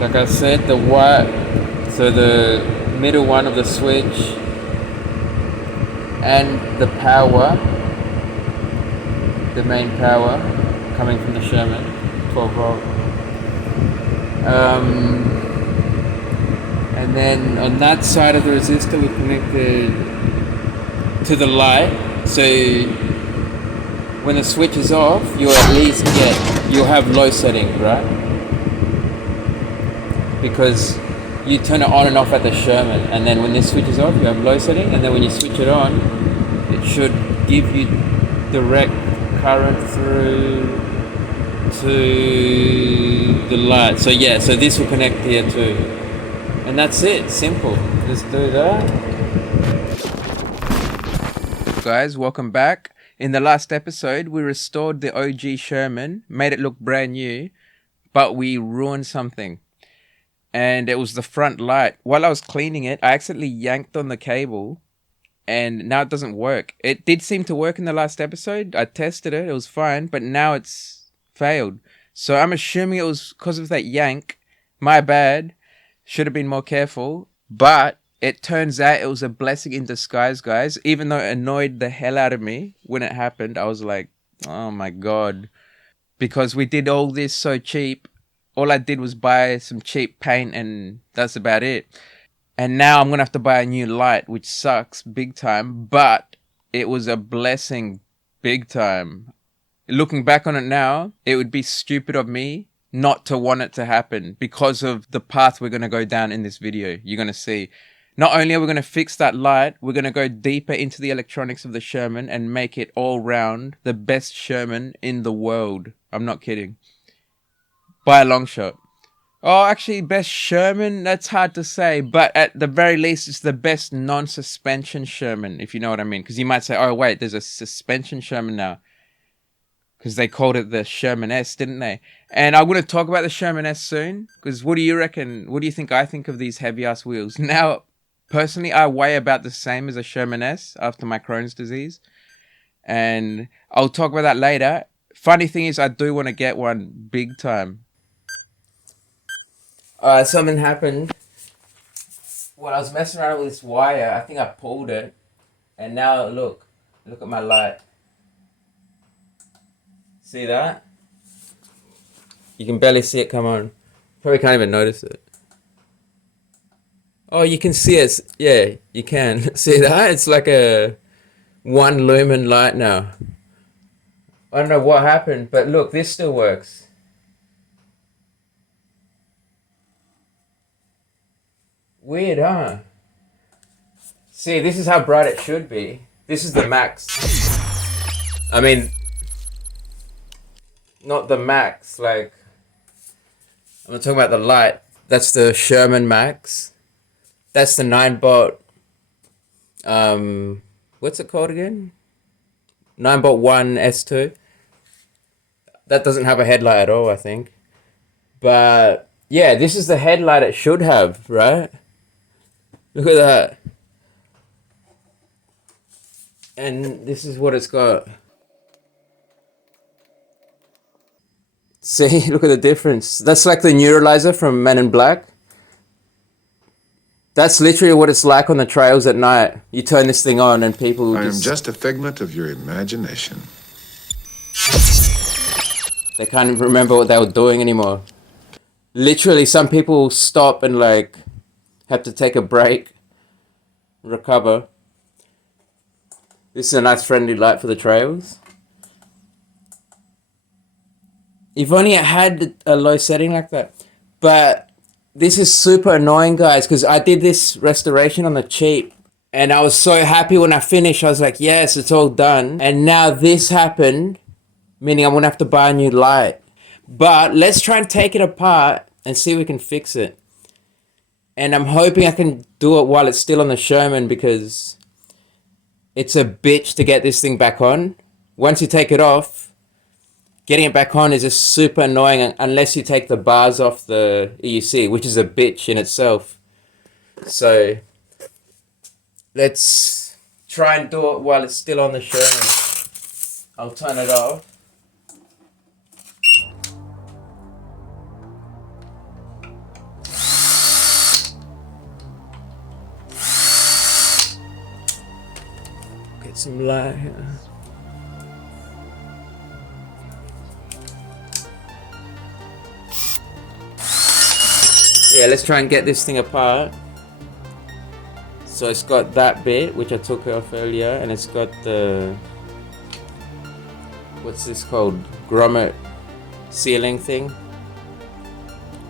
Like I said, the white, so the middle one of the switch and the power, the main power coming from the Sherman, 12 volt. And then on that side of the resistor we connected to the light, so when the switch is off, you'll have low setting, right? Because you turn it on and off at the Sherman, and then when this switch is off, you have low setting, and then when you switch it on, it should give you direct current through to the light. So yeah, so this will connect here too. And that's it, simple. Just do that. Guys, welcome back. In the last episode, we restored the OG Sherman, made it look brand new, but we ruined something. And it was the front light. While I was cleaning it, I accidentally yanked on the cable, and now it doesn't work. It did seem to work in the last episode. I tested it, it was fine, but now it's failed. So I'm assuming it was because of that yank. My bad. Should have been more careful. But it turns out it was a blessing in disguise, guys. Even though it annoyed the hell out of me when it happened, I was like, oh my god. Because we did all this so cheap. All I did was buy some cheap paint and that's about it. And now I'm going to have to buy a new light, which sucks big time. But it was a blessing big time. Looking back on it now, it would be stupid of me not to want it to happen because of the path we're going to go down in this video. You're going to see. Not only are we going to fix that light, we're going to go deeper into the electronics of the Sherman and make it all round the best Sherman in the world. I'm not kidding. By a long shot. Oh, actually, best Sherman? That's hard to say. But at the very least, it's the best non-suspension Sherman, if you know what I mean. Because you might say, oh, wait, there's a suspension Sherman now. Because they called it the Sherman S, didn't they? And I'm going to talk about the Sherman S soon. Because what do you reckon? What do you think I think of these heavy-ass wheels? Now, personally, I weigh about the same as a Sherman S after my Crohn's disease. And I'll talk about that later. Funny thing is, I do want to get one big time. Something happened. When I was messing around with this wire, I think I pulled it. And now, look at my light. See that? You can barely see it come on. Probably can't even notice it. Oh, you can see it. Yeah, you can. See that? It's like a 1 lumen light now. I don't know what happened, but look, this still works. Weird, huh? See, this is how bright it should be. This is the max. I mean, not the max, like, I'm talking about the light. That's the Sherman Max. That's the 9 volt, what's it called again? 9 volt 1 S2. That doesn't have a headlight at all, I think. But, yeah, this is the headlight it should have, right? Look at that. And this is what it's got. See, look at the difference. That's like the neuralizer from Men in Black. That's literally what it's like on the trails at night. You turn this thing on and people I am just a figment of your imagination. They can't even remember what they were doing anymore. Literally, some people stop and like have to take a break, recover. This is a nice friendly light for the trails. If only it had a low setting like that. But this is super annoying, guys, because I did this restoration on the cheap. And I was so happy when I finished. I was like, yes, it's all done. And now this happened, meaning I'm going to have to buy a new light. But let's try and take it apart and see if we can fix it. And I'm hoping I can do it while it's still on the Sherman because it's a bitch to get this thing back on. Once you take it off, getting it back on is just super annoying unless you take the bars off the EUC, which is a bitch in itself. So let's try and do it while it's still on the Sherman. I'll turn it off. Get some light here. Yeah, let's try and get this thing apart. So it's got that bit, which I took off earlier, and it's got the... what's this called? Grommet sealing thing.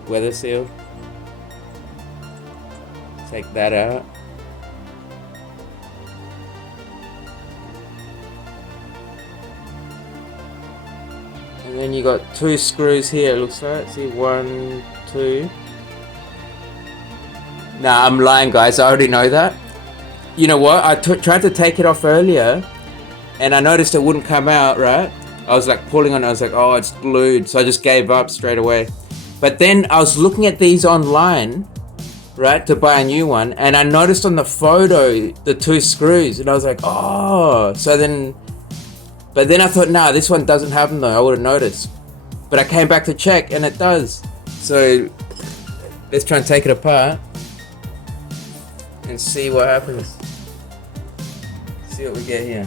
Weather seal. Take that out. And then you got 2 screws here, it looks like. See, 1, 2. Nah, I'm lying, guys. I already know that. You know what? I tried to take it off earlier, and I noticed it wouldn't come out, right? I was like pulling on it. I was like, oh, it's glued. So I just gave up straight away. But then I was looking at these online, right, to buy a new one, and I noticed on the photo the 2 screws, and I was like, oh. So then, but then I thought, nah, this one doesn't have them though. I would have noticed. But I came back to check, and it does. So let's try and take it apart and see what happens. See what we get here.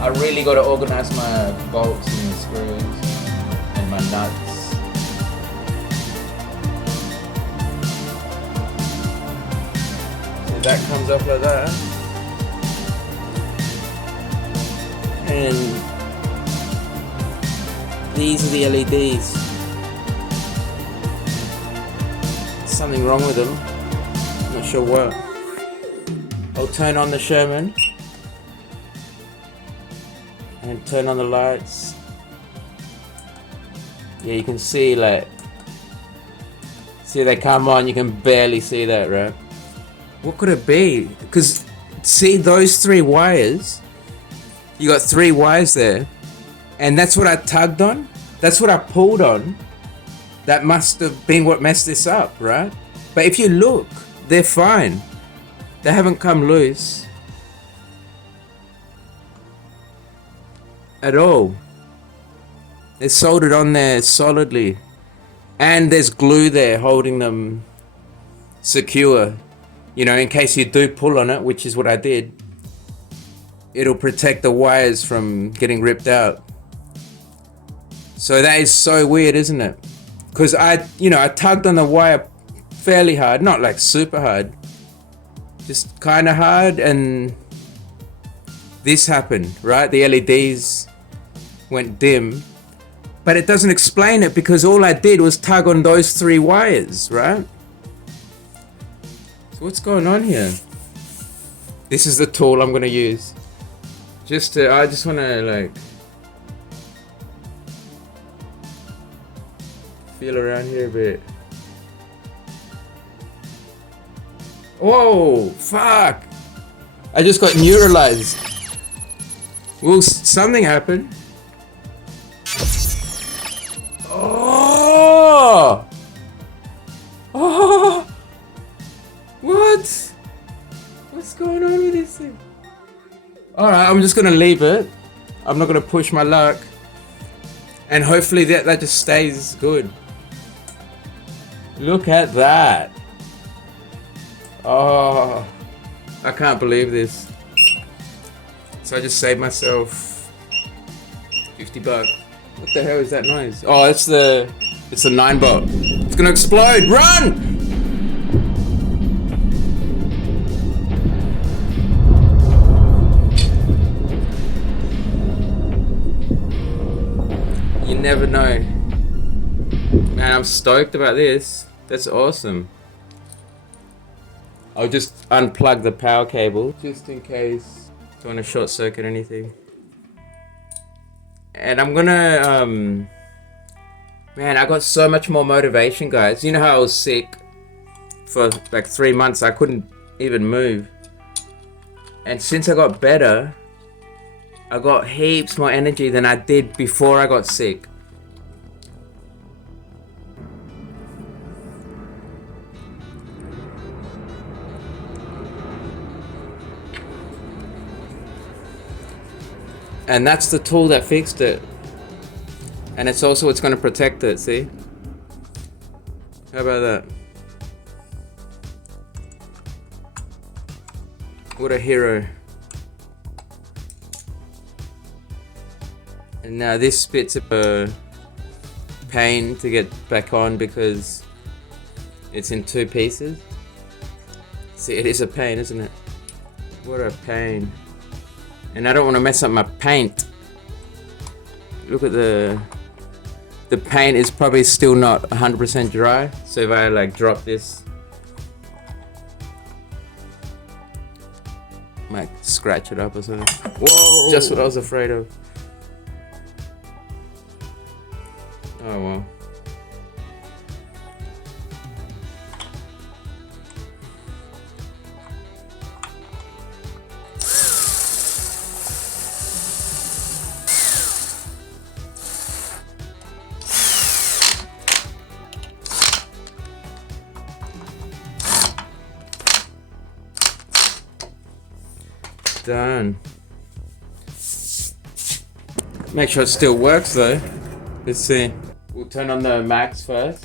I really got to organize my bolts and screws and my nuts. So that comes up like that. And these are the LEDs. Something wrong with them. I'm not sure what. I'll turn on the Sherman and turn on the lights. Yeah, you can see, like, see they come on, you can barely see that, right? What could it be? Because see those 3 wires, you got 3 wires there, and that's what I tugged on, that's what I pulled on. That must have been what messed this up, right? But if you look, they're fine. They haven't come loose at all. They're soldered on there solidly, and there's glue there holding them secure, you know, in case you do pull on it, which is what I did. It'll protect the wires from getting ripped out. So that is so weird, isn't it? Because I tugged on the wire fairly hard, not like super hard, just kind of hard, and this happened, right? The LEDs went dim, but it doesn't explain it because all I did was tug on those 3 wires, right? So what's going on here? This is the tool I'm gonna use. I just wanna like feel around here a bit. Whoa, fuck! I just got neuralized. Well, something happened. Oh! Oh! What? What's going on with this thing? Alright, I'm just gonna leave it. I'm not gonna push my luck. And hopefully that just stays good. Look at that. Oh, I can't believe this. So I just saved myself $50. What the hell is that noise? Oh, it's the 9-bolt. It's gonna explode. Run! You never know. Man, I'm stoked about this. That's awesome. I'll just unplug the power cable just in case I want to short circuit anything. And I'm gonna man, I got so much more motivation, guys. You know how I was sick for like 3 months, I couldn't even move. And since I got better, I got heaps more energy than I did before I got sick. And that's the tool that fixed it. And it's going to protect it, see? How about that? What a hero. And now this spits a pain to get back on because it's in two pieces. See, it is a pain, isn't it? What a pain. And I don't want to mess up my paint. Look at the paint is probably still not 100% dry. So if I like drop this, might scratch it up or something. Whoa! Just what I was afraid of. Oh well. Done. Make sure it still works though. Let's see. We'll turn on the max first.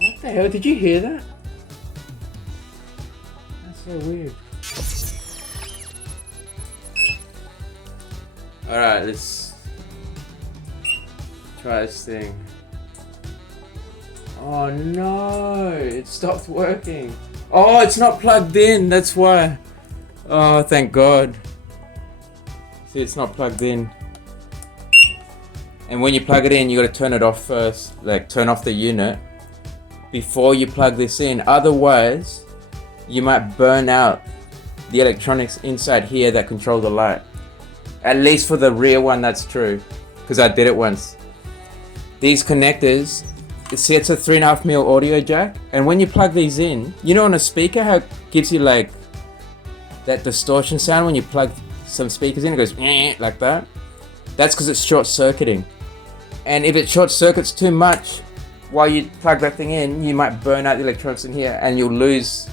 What the hell? Did you hear that? That's so weird. Alright, let's try this thing. Oh no, it stopped working. Oh, it's not plugged in, that's why. Oh, thank God. See, it's not plugged in. And when you plug it in, you gotta turn it off first. Like, turn off the unit before you plug this in. Otherwise, you might burn out the electronics inside here that control the light. At least for the rear one, that's true. Because I did it once. These connectors, see, it's a 3.5mm audio jack, and when you plug these in, you know on a speaker how it gives you like that distortion sound when you plug some speakers in, it goes like that? That's because it's short circuiting. And if it short circuits too much while you plug that thing in, you might burn out the electronics in here and you'll lose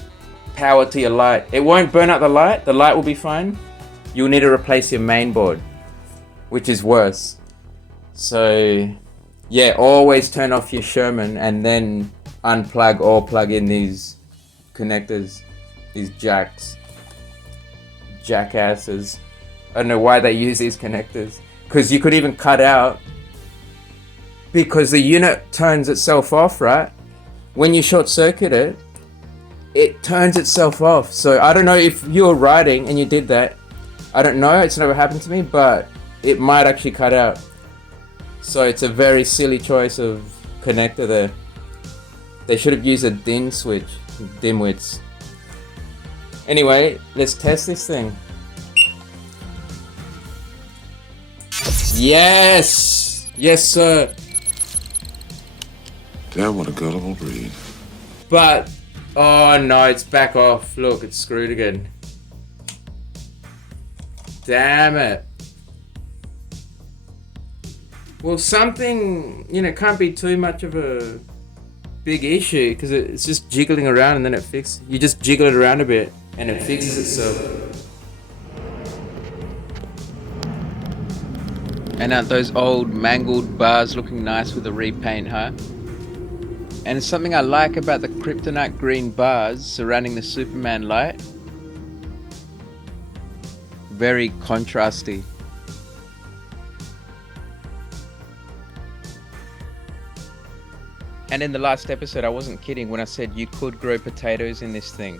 power to your light. It won't burn out the light will be fine. You'll need to replace your main board, which is worse. So yeah, always turn off your Sherman and then unplug or plug in these connectors, these jackasses. I don't know why they use these connectors, because you could even cut out, because the unit turns itself off, right? When you short circuit it, it turns itself off. So I don't know if you're riding and you did that. I don't know, it's never happened to me, but it might actually cut out. So it's a very silly choice of connector there. They should have used a DIN switch, dimwits. Anyway, let's test this thing. Yes! Yes, sir. Damn, what a gullible breed. But, oh no, it's back off. Look, it's screwed again. Damn it. Well, something, can't be too much of a big issue, because it's just jiggling around and then it fixes. You just jiggle it around a bit and it fixes itself. And aren't those old mangled bars looking nice with the repaint, huh? And it's something I like about the kryptonite green bars surrounding the Superman light. Very contrasty. And in the last episode, I wasn't kidding when I said you could grow potatoes in this thing.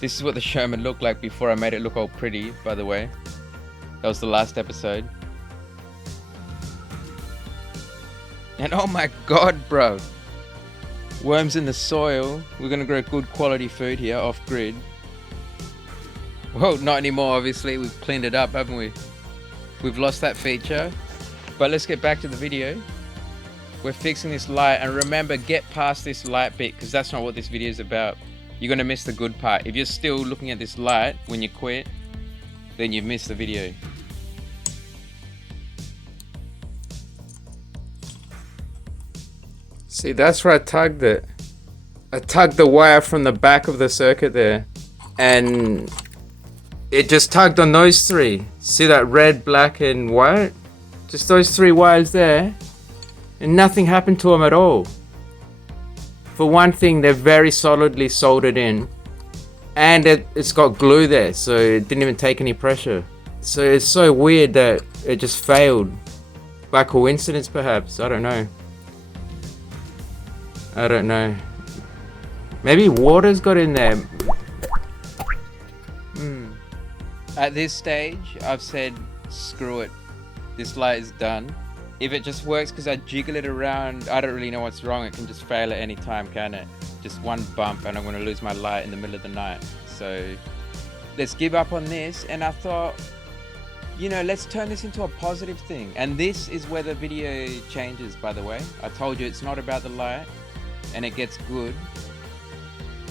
This is what the Sherman looked like before I made it look all pretty, by the way. That was the last episode. And oh my God, bro. Worms in the soil. We're gonna grow good quality food here, off grid. Well, not anymore, obviously. We've cleaned it up, haven't we? We've lost that feature. But let's get back to the video. We're fixing this light, and remember, get past this light bit, because that's not what this video is about. You're gonna miss the good part. If you're still looking at this light when you quit, then you've missed the video. See, that's where I tugged it. I tugged the wire from the back of the circuit there, and it just tugged on those three. See that red, black, and white? Just those three wires there, and nothing happened to them at all. For one thing, they're very solidly soldered in, and it's got glue there, so it didn't even take any pressure. So it's so weird that it just failed. By coincidence, perhaps. I don't know. I don't know. Maybe water's got in there. At this stage, I've said, screw it. This light is done. If it just works because I jiggle it around, I don't really know what's wrong. It can just fail at any time, can it? Just one bump and I'm going to lose my light in the middle of the night. So let's give up on this. And I thought, you know, let's turn this into a positive thing. And this is where the video changes, by the way. I told you it's not about the light, and it gets good.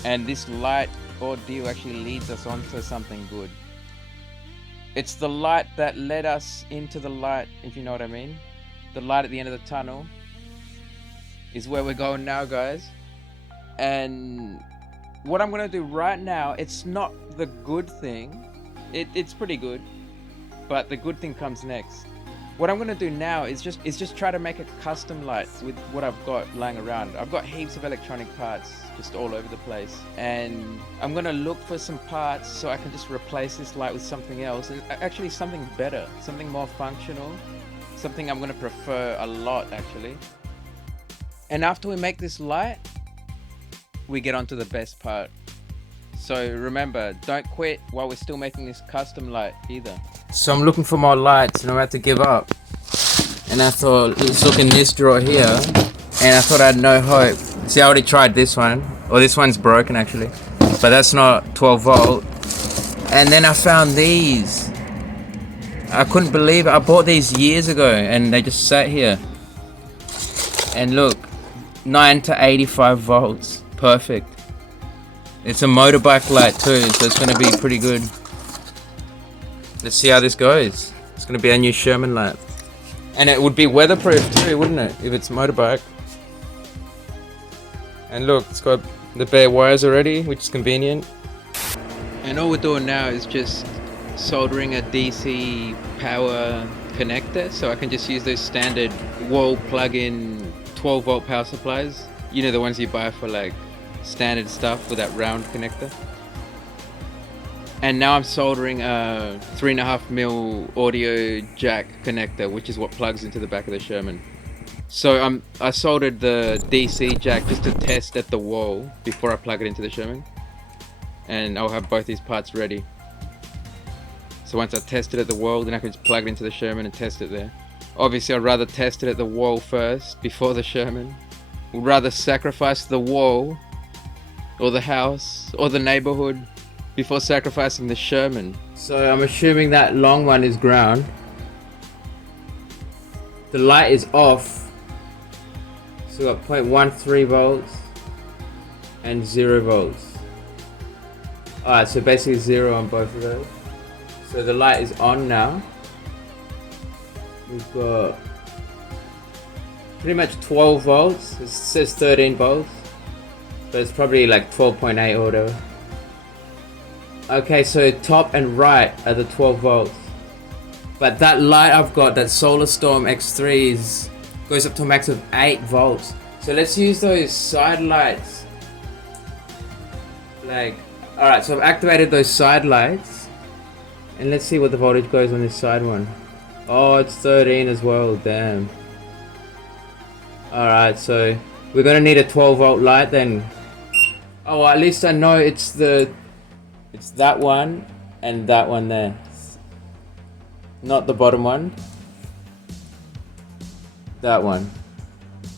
And this light ordeal actually leads us onto something good. It's the light that led us into the light, if you know what I mean. The light at the end of the tunnel is where we're going now, guys. And what I'm gonna do right now, it's not the good thing. It's pretty good, but the good thing comes next. What I'm gonna do now is just try to make a custom light with what I've got lying around. I've got heaps of electronic parts just all over the place, and I'm gonna look for some parts so I can just replace this light with something else, and actually something better, something more functional, something I'm gonna prefer a lot actually. And after we make this light, we get onto the best part. So remember, don't quit while we're still making this custom light either. So I'm looking for more lights and I'm about to give up. And I thought, let's look in this drawer here. And I thought I had no hope. See, I already tried this one. Or this one's broken actually. But that's not 12 volt. And then I found these. I couldn't believe it. I bought these years ago and they just sat here. And look, 9 to 85 volts. Perfect. It's a motorbike light too, so it's going to be pretty good. Let's see how this goes. It's going to be a new Sherman light. And it would be weatherproof too, wouldn't it? If it's motorbike. And look, it's got the bare wires already, which is convenient. And all we're doing now is just soldering a DC power connector, so I can just use those standard wall plug-in 12 volt power supplies. You know, the ones you buy for like standard stuff with that round connector. And now I'm soldering a 3.5mm audio jack connector, which is what plugs into the back of the Sherman. So I soldered the DC jack just to test at the wall before I plug it into the Sherman. And I'll have both these parts ready. So once I test it at the wall, then I can just plug it into the Sherman and test it there. Obviously I'd rather test it at the wall first before the Sherman. Would rather sacrifice the wall or the house or the neighborhood before sacrificing the Sherman. So I'm assuming that long one is ground. The light is off. So we got 0.13 volts and 0 volts. Alright, so basically 0 on both of those. So the light is on now. We've got pretty much 12 volts. It says 13 volts. But it's probably like 12.8 or whatever. Okay, so top and right are the 12 volts. But that light I've got, that Solar Storm X3 goes up to a max of 8 volts. So let's use those side lights. Like, alright, so I've activated those side lights. And let's see what the voltage goes on this side one. Oh, it's 13 as well, damn. Alright, so we're gonna need a 12 volt light then. Oh, well, at least I know it's that one and that one there. Not the bottom one. That one.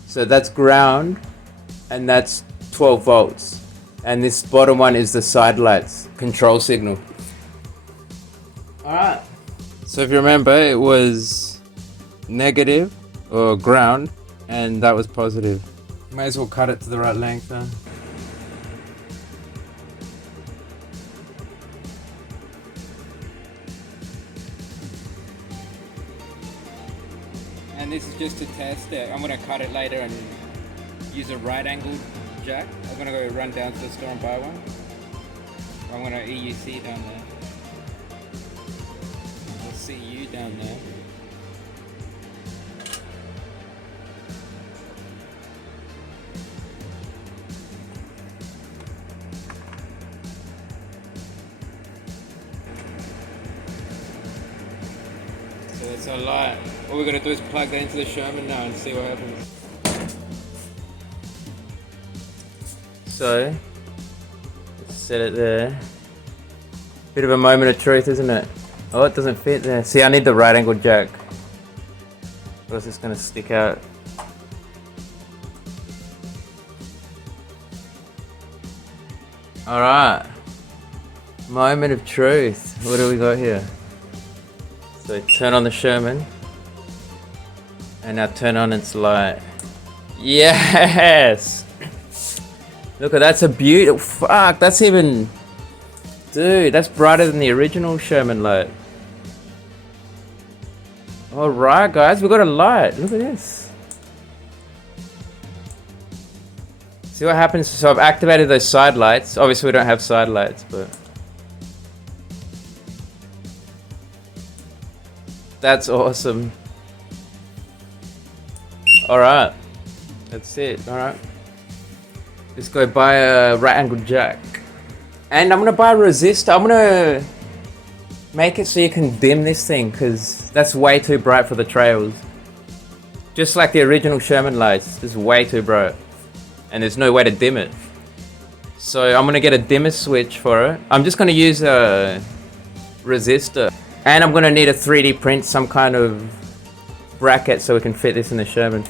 So that's ground and that's 12 volts. And this bottom one is the side lights control signal. Alright. So if you remember, it was negative or ground and that was positive. May as well cut it to the right length then. And this is just to test it. I'm going to cut it later and use a right angled jack. I'm gonna go run down to the store and buy one. I'm gonna EUC down there. I'll see you down there. So that's our light. All we're gonna do is plug that into the Sherman now and see what happens. So, let's set it there. Bit of a moment of truth, isn't it? Oh, it doesn't fit there. See, I need the right angle jack. Or else it's gonna stick out. Alright. Moment of truth. What do we got here? So turn on the Sherman. And now turn on its light. Yes! Look at that's a beautiful. Fuck, that's even. Dude, that's brighter than the original Sherman light. Alright, guys, we got a light. Look at this. See what happens? So I've activated those side lights. Obviously, we don't have side lights, but. That's awesome. Alright. That's it. Alright. Let's go buy a right angle jack. And I'm gonna buy a resistor. I'm gonna make it so you can dim this thing, because that's way too bright for the trails. Just like the original Sherman lights, this is way too bright. And there's no way to dim it. So I'm gonna get a dimmer switch for it. I'm just gonna use a resistor. And I'm gonna need a 3D print some kind of bracket so we can fit this in the Sherman.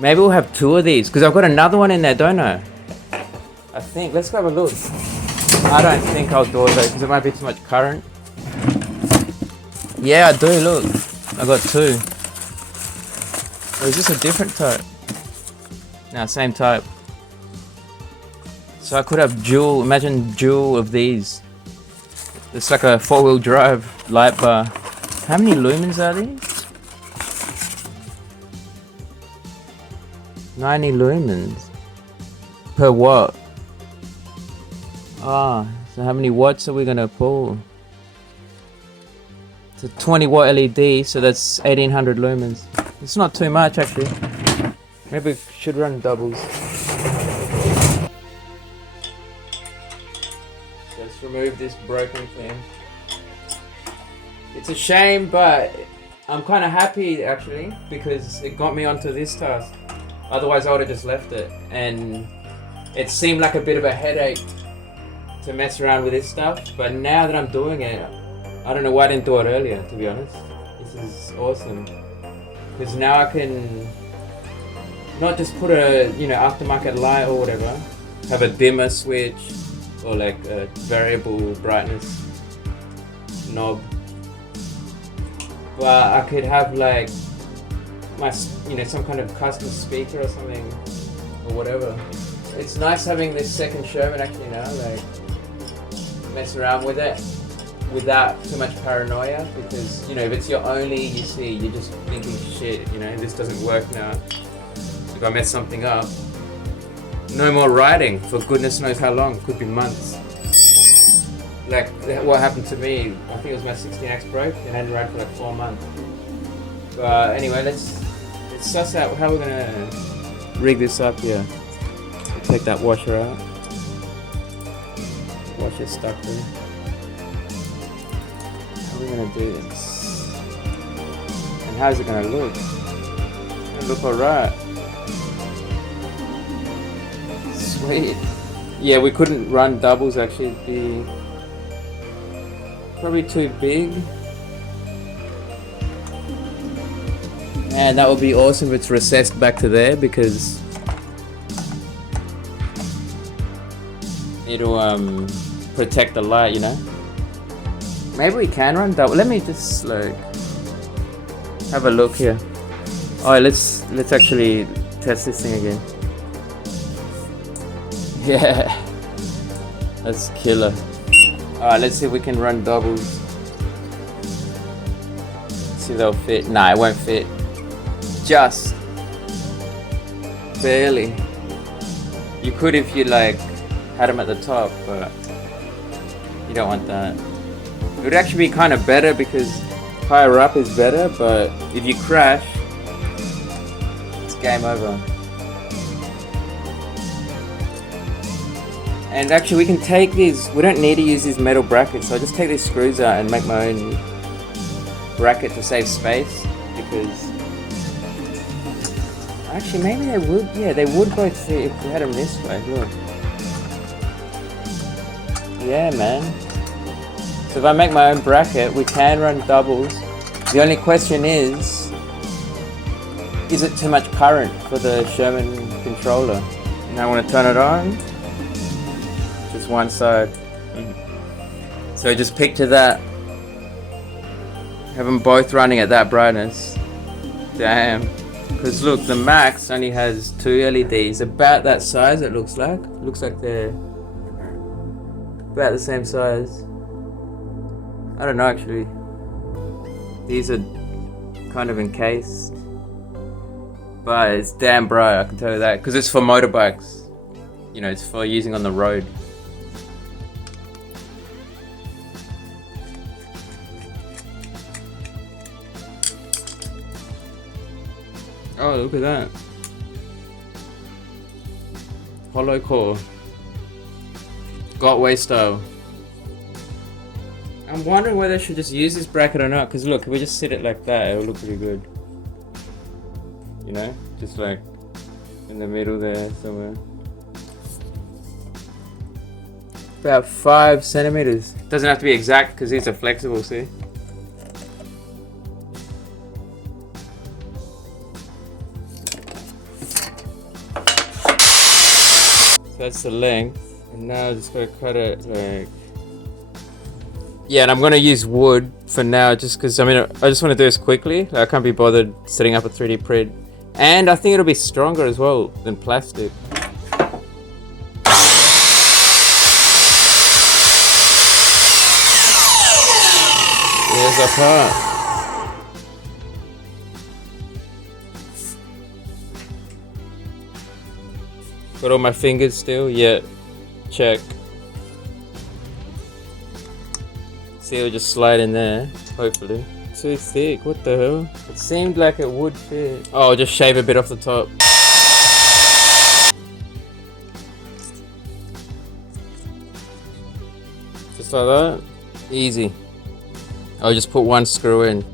Maybe we'll have two of these, because I've got another one in there, don't I? I think. Let's go have a look. I don't think I'll do it though, because it might be too much current. Yeah, I do, look. I got two. Or is this a different type? No, same type. So I could have dual, imagine dual of these. It's like a 4-wheel drive light bar. How many lumens are these? 90 lumens per watt. Ah, so how many watts are we gonna pull? It's a 20 watt LED, so that's 1800 lumens. It's not too much actually. Maybe we should run doubles. So let's remove this broken thing. It's a shame, but I'm kind of happy actually, because it got me onto this task. Otherwise I would have just left it, and it seemed like a bit of a headache to mess around with this stuff, but now that I'm doing it, I don't know why I didn't do it earlier, to be honest. This is awesome, because now I can not just put a, you know, aftermarket light or whatever, have a dimmer switch or like a variable brightness knob, but I could have like my, you know, some kind of custom speaker or something or whatever. It's nice having this second Sherman actually now, like mess around with it without too much paranoia, because, you know, if it's your only you see, you're just thinking shit, you know, this doesn't work now, if I mess something up. No more riding for goodness knows how long, could be months. Like what happened to me, I think it was my 16X broke and I hadn't ride for like 4 months. But anyway, let's suss out how we're gonna rig this up here. We'll take that washer out. Washer's stuck there. How are we gonna do this? And how's it gonna look? It's gonna look alright. Sweet. Yeah, we couldn't run doubles actually. It'd be probably too big. And that would be awesome if it's recessed back to there, because it'll protect the light, you know. Maybe we can run double. Let me just like have a look here. Alright, let's actually test this thing again. Yeah, that's killer. Alright, let's see if we can run doubles. See if they'll fit. Nah, it won't fit. Just barely. You could if you like had them at the top, but you don't want that. It would actually be kind of better because higher up is better, but if you crash, it's game over. And actually we can take these, we don't need to use these metal brackets, so I just take these screws out and make my own bracket to save space, because actually maybe they would, yeah, they would both fit if we had them this way, look. Yeah, man. So if I make my own bracket, we can run doubles. The only question is it too much current for the Sherman controller? Now I want to turn it on. Just one side. So just picture that. Have them both running at that brightness. Damn. Because look, the Max only has 2 LEDs, about that size it looks like. Looks like they're about the same size. I don't know actually. These are kind of encased. But it's damn bright, I can tell you that. Because it's for motorbikes. You know, it's for using on the road. Oh, look at that. Hollow core. Gotway style. I'm wondering whether I should just use this bracket or not, because look, if we just sit it like that, it'll look pretty good. You know? Just like in the middle there somewhere. About 5 centimeters. Doesn't have to be exact because these are flexible, see? So that's the length. And now I'm just gonna cut it like... Yeah, and I'm gonna use wood for now just because, I mean, I just want to do this quickly. Like, I can't be bothered setting up a 3D print. And I think it'll be stronger as well than plastic. There's our part. Got all my fingers still? Yeah. Check. See, it'll just slide in there, hopefully. Too thick, what the hell? It seemed like it would fit. Oh, I'll just shave a bit off the top. Just like that. Easy. I'll just put one screw in.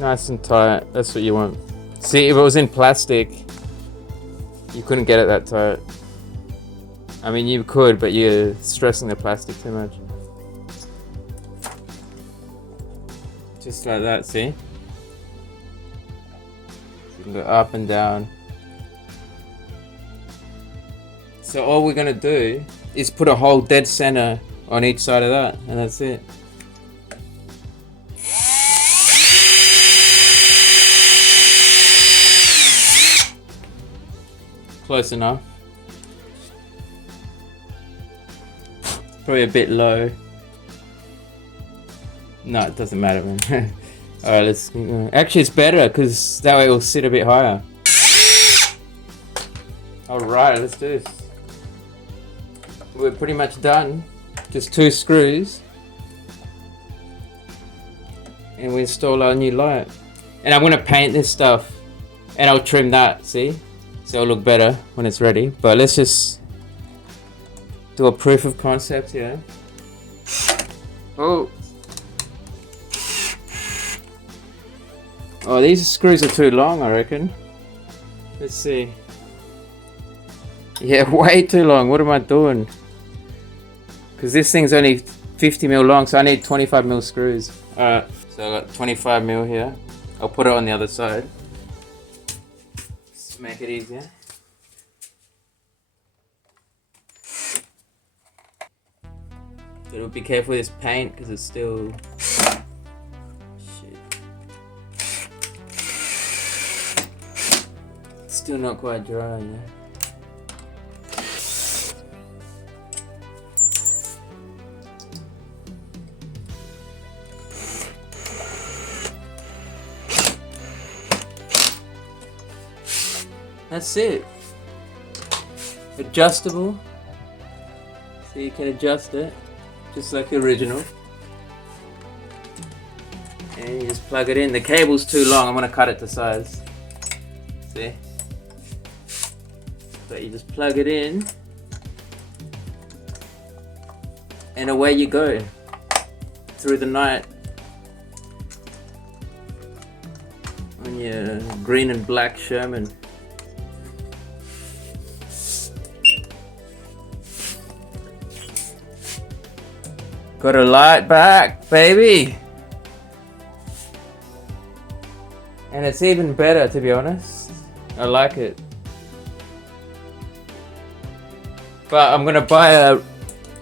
Nice and tight, that's what you want. See, if it was in plastic, you couldn't get it that tight. I mean, you could, but you're stressing the plastic too much. Just like that, see? You can go up and down. So all we're gonna do is put a hole dead center on each side of that, and that's it. Close enough. Probably a bit low. No, it doesn't matter, man. Alright, let's... Actually, it's better, because that way it will sit a bit higher. Alright, let's do this. We're pretty much done. Just 2 screws. And we install our new light. And I'm going to paint this stuff. And I'll trim that, see? So it'll look better when it's ready. But let's just do a proof of concept here. Oh. Oh, these screws are too long, I reckon. Let's see. Yeah, way too long. What am I doing? Because this thing's only 50mm long, so I need 25mm screws. Alright, so I got 25mm here. I'll put it on the other side. Just make it easier. So be careful with this paint because it's still Still not quite dry, yeah. That's it. Adjustable. So you can adjust it, just like the original. And you just plug it in. The cable's too long, I'm gonna cut it to size. See? But you just plug it in. And away you go. Through the night. On your green and black Sherman. Got a light back, baby! And it's even better, to be honest. I like it. But I'm gonna buy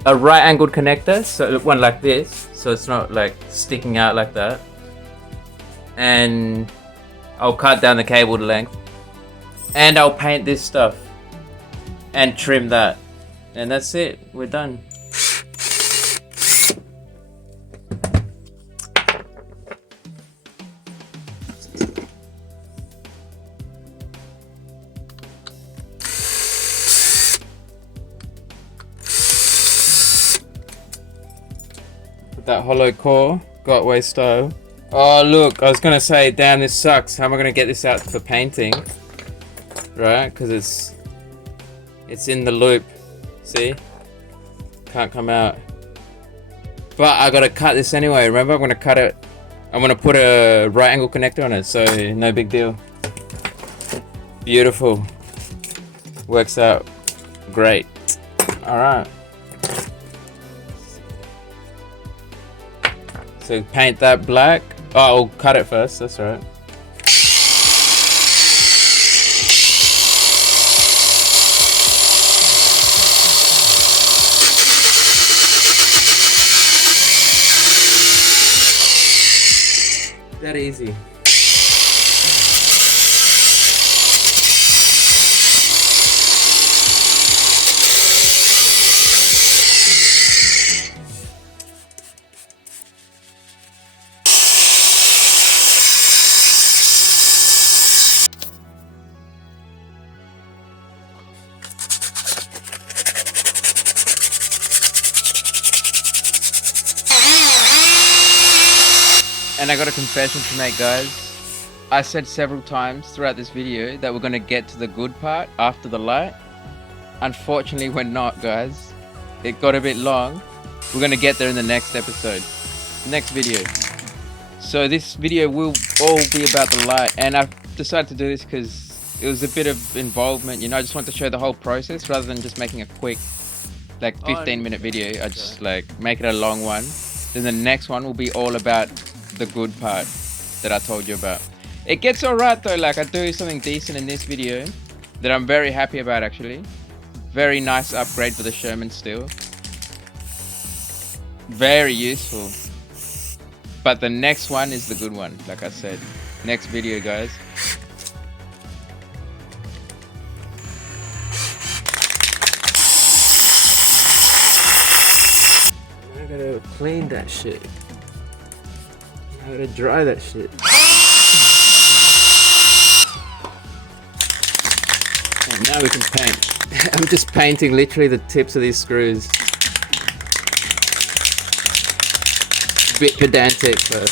a right angled connector, so one like this, so it's not like sticking out like that. And I'll cut down the cable to length. And I'll paint this stuff. And trim that. And that's it, we're done. That hollow core, Gotway style. Oh look, I was gonna say, damn, this sucks. How am I gonna get this out for painting? Right, because it's in the loop. See? Can't come out. But I gotta cut this anyway. Remember, I'm gonna cut it. I'm gonna put a right angle connector on it, so no big deal. Beautiful. Works out great. All right. So paint that black. Oh, I'll cut it first, that's right. That easy. And I got a confession to make, guys. I said several times throughout this video that we're going to get to the good part after the light. Unfortunately, we're not, guys. It got a bit long. We're going to get there in the next episode. Next video. So this video will all be about the light. And I've decided to do this because it was a bit of involvement. You know, I just want to show the whole process rather than just making a quick, like 15-minute video. I just like make it a long one. Then the next one will be all about the good part that I told you about. It gets alright though, like I do something decent in this video that I'm very happy about actually. Very nice upgrade for the Sherman still. Very useful. But the next one is the good one, like I said. Next video, guys. I gotta clean that shit. I gotta dry that shit. And now we can paint. I'm just painting literally the tips of these screws. Bit pedantic, but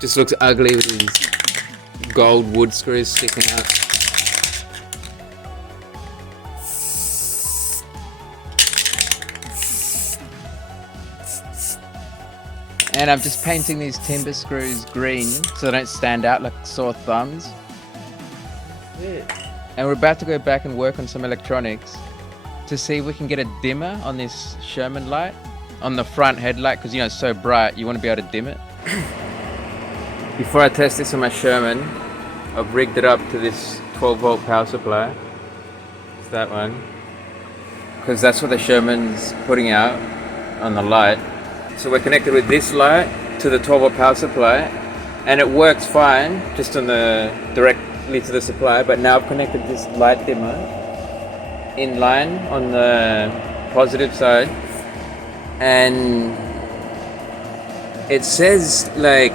just looks ugly with these gold wood screws sticking out. And I'm just painting these timber screws green so they don't stand out like sore thumbs. And we're about to go back and work on some electronics to see if we can get a dimmer on this Sherman light, on the front headlight, because you know it's so bright you want to be able to dim it. Before I test this on my Sherman, I've rigged it up to this 12-volt power supply. It's that one. Because that's what the Sherman's putting out on the light. So we're connected with this light to the 12-volt power supply, and it works fine just on the direct directly to the supply, but now I've connected this light dimmer in line on the positive side, and it says like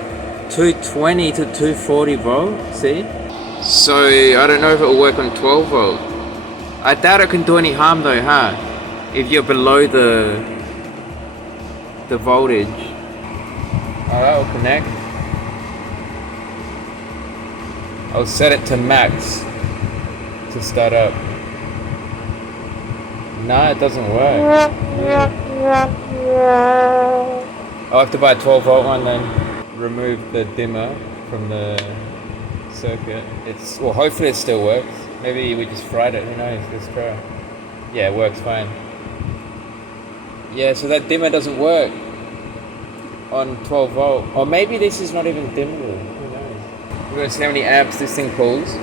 220 to 240 volt, see? So I don't know if it will work on 12 volt. I doubt it can do any harm though, huh? If you're below the voltage. Alright, I'll connect. I'll set it to max to start up. No, it doesn't work. I'll have to buy a 12 volt one then. Remove the dimmer from the circuit. Well, hopefully it still works. Maybe we just fried it, who knows, let's try. Yeah, it works fine. Yeah, so that dimmer doesn't work on 12 volt. Or maybe this is not even dimmable, who knows. We're gonna see how many amps this thing pulls. So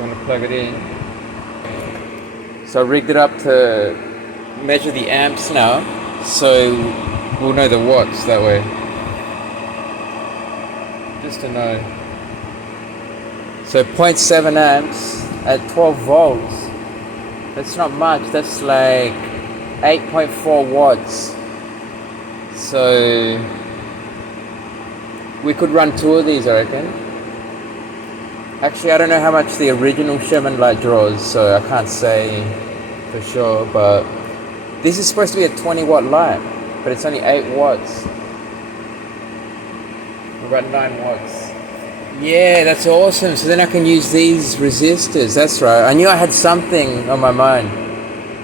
I'm gonna plug it in. So I rigged it up to measure the amps now, so we'll know the watts that way. Just to know. So 0.7 amps at 12 volts. That's not much, that's like 8.4 watts. So we could run 2 of these, I reckon. Actually, I don't know how much the original Sherman Light draws, so I can't say for sure, but this is supposed to be a 20 watt light, but it's only 8 watts. About 9 watts. Yeah, that's awesome. So then I can use these resistors. That's right. I knew I had something on my mind.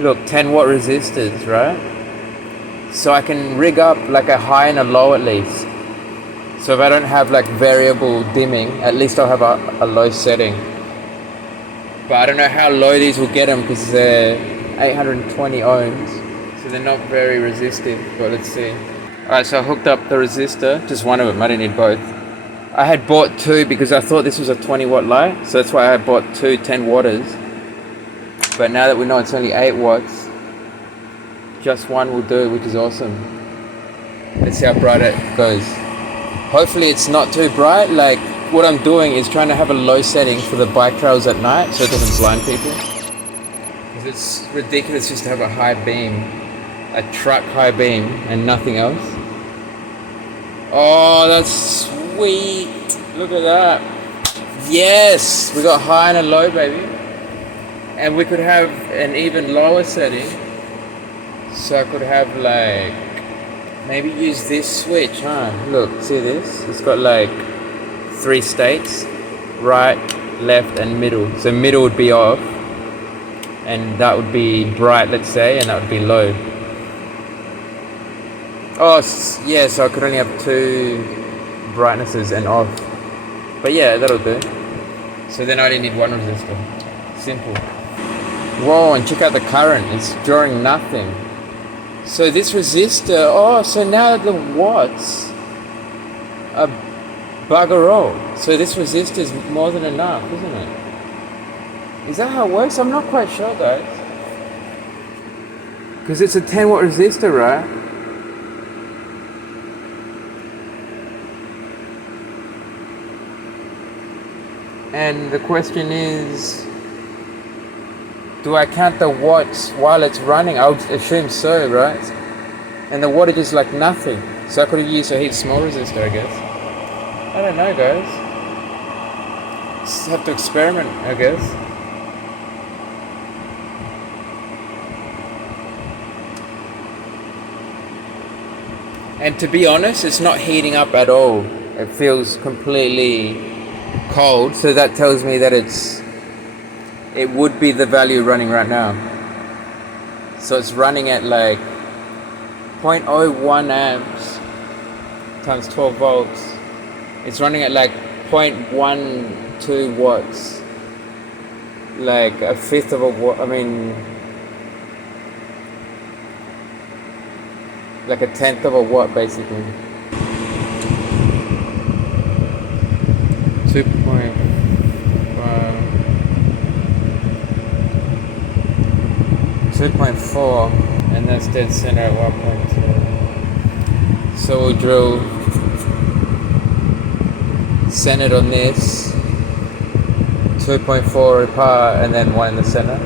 Look, 10 watt resistors, right? So I can rig up like a high and a low at least. So if I don't have like variable dimming, at least I'll have a low setting. But I don't know how low these will get them because they're 820 ohms. So they're not very resistive, but let's see. Alright, so I hooked up the resistor, just one of them, I didn't need both. I had bought 2 because I thought this was a 20 watt light, so that's why I bought 2 10 watters. But now that we know it's only 8 watts, just one will do, which is awesome. Let's see how bright it goes. Hopefully it's not too bright. Like, what I'm doing is trying to have a low setting for the bike trails at night so it doesn't blind people. Because it's ridiculous just to have a high beam, a truck high beam and nothing else. Oh, that's sweet. Look at that. Yes, we got high and a low, baby. And we could have an even lower setting. So I could have like, maybe use this switch, huh? Look, see this? It's got like 3 states, right, left and middle. So middle would be off and that would be bright, let's say, and that would be low. Oh, yeah, so I could only have 2 brightnesses and off. But yeah, that'll do. So then I only need 1 resistor. Simple. Whoa, and check out the current. It's drawing nothing. So this resistor, oh, so now the watts are bugger all. So this resistor is more than enough, isn't it? Is that how it works? I'm not quite sure, guys. Because it's a 10 watt resistor, right? And the question is, do I count the watts while it's running? I would assume so, right? And the wattage is like nothing. So I could have used a heap small resistor, I guess. I don't know, guys. Just have to experiment, I guess. And to be honest, it's not heating up at all. It feels completely cold. So that tells me that it would be the value running right now. So it's running at like 0.01 amps times 12 volts. It's running at like 0.12 watts. Like a fifth of a watt, I mean, like a tenth of a watt basically. 2.5. .4, and that's dead center at 1.2. So we'll drill centered on this, 2.4 apart and then one in the center.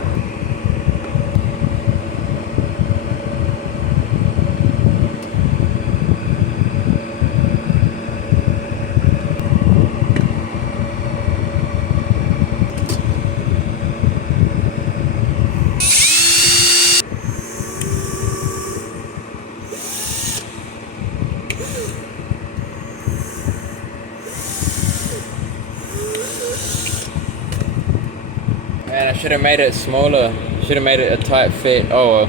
Man, I should have made it smaller. Should have made it a tight fit. Oh well.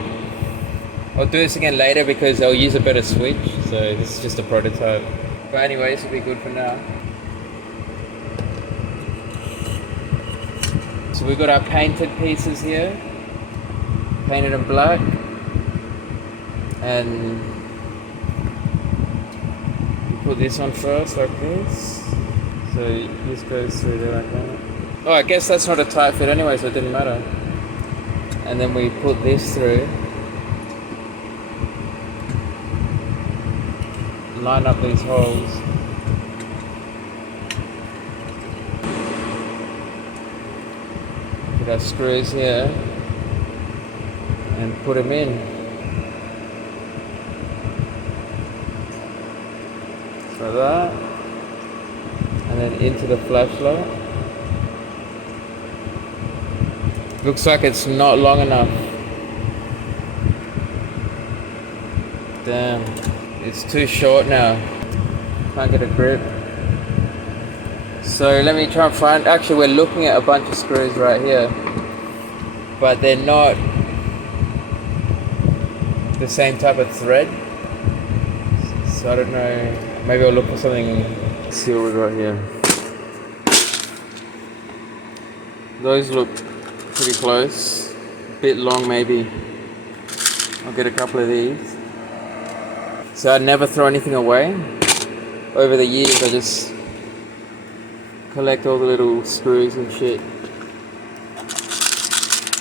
I'll do this again later because I'll use a better switch. So this is just a prototype. But anyway, this will be good for now. So we've got our painted pieces here. Painted in black. And we put this on first like this. So this goes through there like that. Oh, I guess that's not a tight fit anyway, so it didn't matter. And then we put this through. Line up these holes. Put our screws here. And put them in. So that. And then into the flashlight. Looks like it's not long enough. Damn, it's too short now. Can't get a grip. So let me try and find, actually we're looking at a bunch of screws right here. But they're not the same type of thread. So I don't know, maybe I'll look for something. Let's see what we got here. Those look pretty close, a bit long maybe. I'll get a couple of these. So I never throw anything away. Over the years I just collect all the little screws and shit.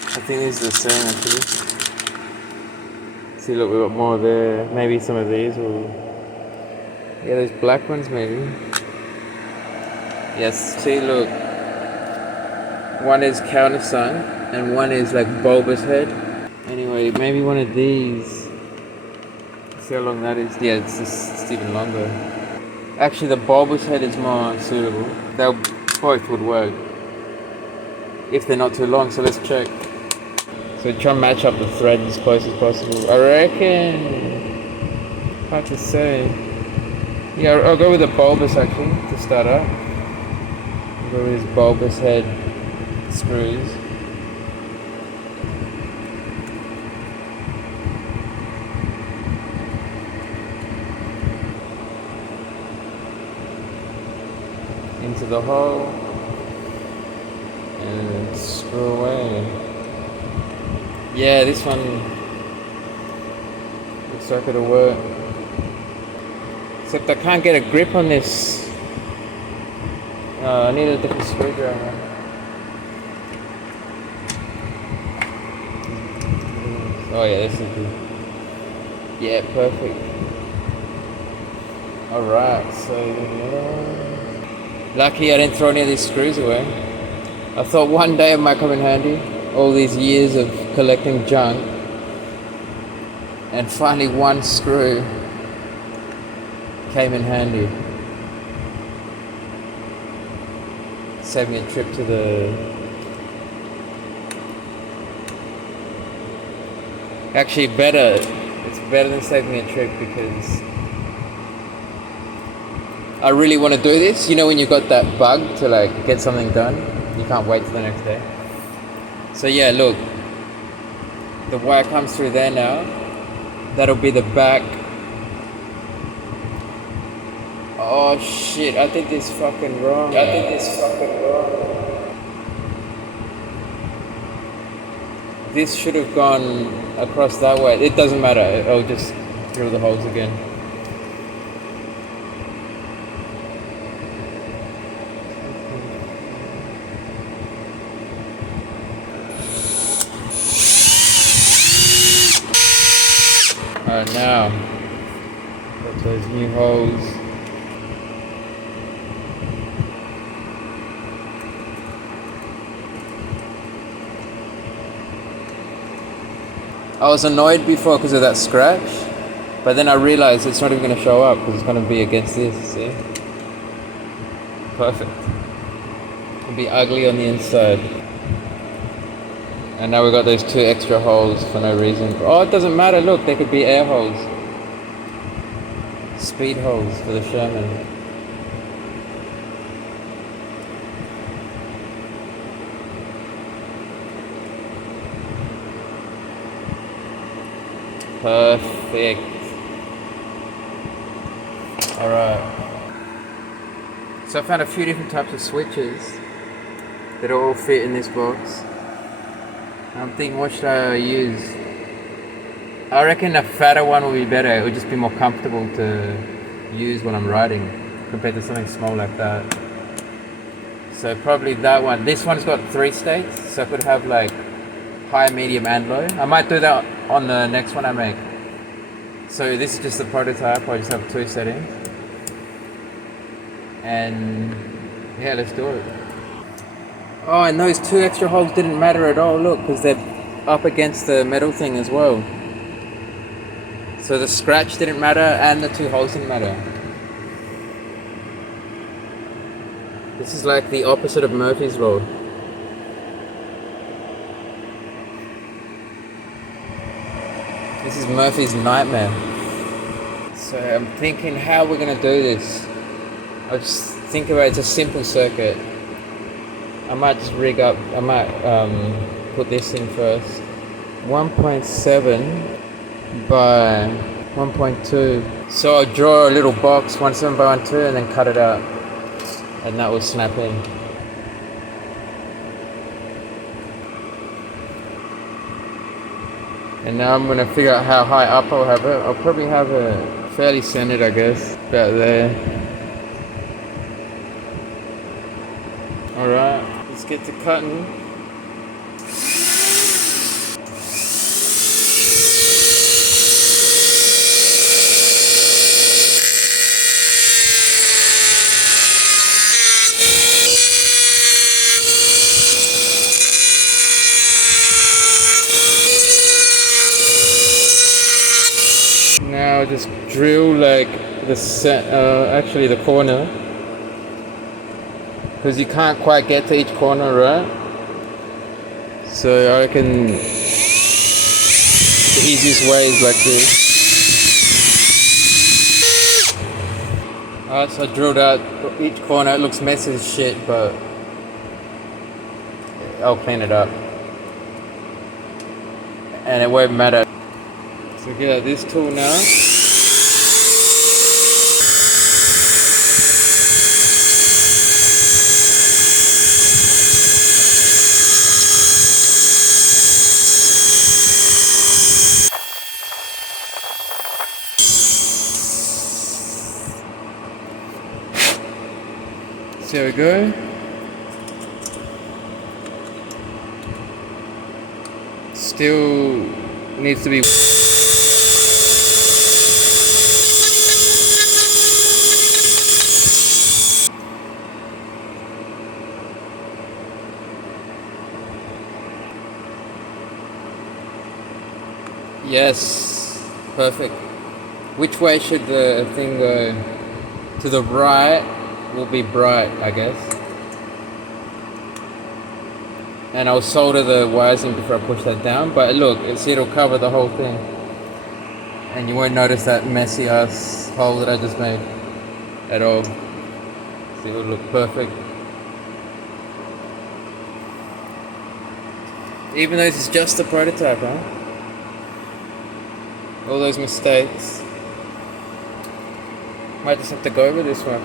I think these are the same actually. See, look, we've got more there. Maybe some of these will... Yeah, those black ones maybe. Yes, see, look. One is countersunk and one is like bulbous head. Anyway, maybe one of these. See how long that is? Yeah, it's even longer. Actually, the bulbous head is more suitable. They'll both would work if they're not too long. So let's check. So try and match up the thread as close as possible. I reckon. Hard to say. Yeah, I'll go with the bulbous actually to start out. I'll go with this bulbous head. Screws. Into the hole and screw away. Yeah, this one looks like it'll work. Except I can't get a grip on this. I need a different screwdriver. Oh yeah, this is good. Yeah, perfect. Alright, so... Lucky I didn't throw any of these screws away. I thought one day it might come in handy. All these years of collecting junk. And finally one screw came in handy. Saved me a trip to the... Actually better, it's better than saving me a trip because I really want to do this. You know when you've got that bug to like get something done, you can't wait till the next day. So yeah, look, the wire comes through there now. That'll be the back. Oh shit, I did this fucking wrong. This should have gone across that way. It doesn't matter. I'll just drill the holes again. Alright, now got those new holes. I was annoyed before because of that scratch, but then I realized it's not even going to show up because it's going to be against this, see? Perfect. It'll be ugly on the inside. And now we've got those 2 extra holes for no reason. Oh, it doesn't matter, look, they could be air holes. Speed holes for the Sherman. Perfect. Alright. So I found a few different types of switches that all fit in this box. I'm thinking, what should I use? I reckon a fatter one will be better. It would just be more comfortable to use when I'm riding compared to something small like that. So probably that one. This one's got 3 states, so I could have like high, medium and low. I might do that on the next one I make. So this is just the prototype. I just have 2 settings. And yeah, let's do it. Oh, and those 2 extra holes didn't matter at all, look, because they're up against the metal thing as well. So the scratch didn't matter and the 2 holes didn't matter. This is like the opposite of Murphy's Law. This is Murphy's nightmare. So I'm thinking how we're going to do this. I just think about it's a simple circuit. I might just rig up, I might put this in first. 1.7 by 1.2. So I'll draw a little box, 1.7 by 1.2, and then cut it out. And that will snap in. And now I'm going to figure out how high up I'll have it. I'll probably have it fairly centered, I guess, about there. Alright, let's get to cutting. Now just drill like actually the corner, because you can't quite get to each corner, right? So I reckon the easiest way is like this. Alright, so I drilled out each corner. It looks messy as shit, but I'll clean it up. And it won't matter. So get out this tool now. So there we go. Still needs to be. Yes, perfect. Which way should the thing go? To the right will be bright, I guess. And I'll solder the wires in before I push that down. But look, it'll cover the whole thing. And you won't notice that messy ass hole that I just made at all. See, it'll look perfect. Even though this is just a prototype, huh? All those mistakes. Might just have to go over this one.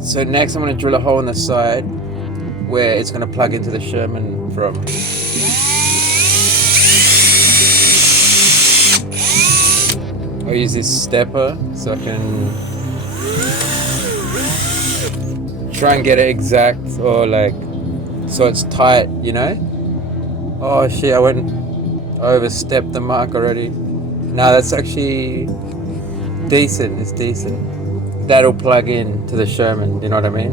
So next I'm going to drill a hole in the side where it's going to plug into the Sherman from. I'll use this stepper so I can try and get it exact, or like so it's tight, you know. Oh shit, I overstepped the mark already. No, that's actually decent. It's decent. That'll plug in to the Sherman, you know what I mean?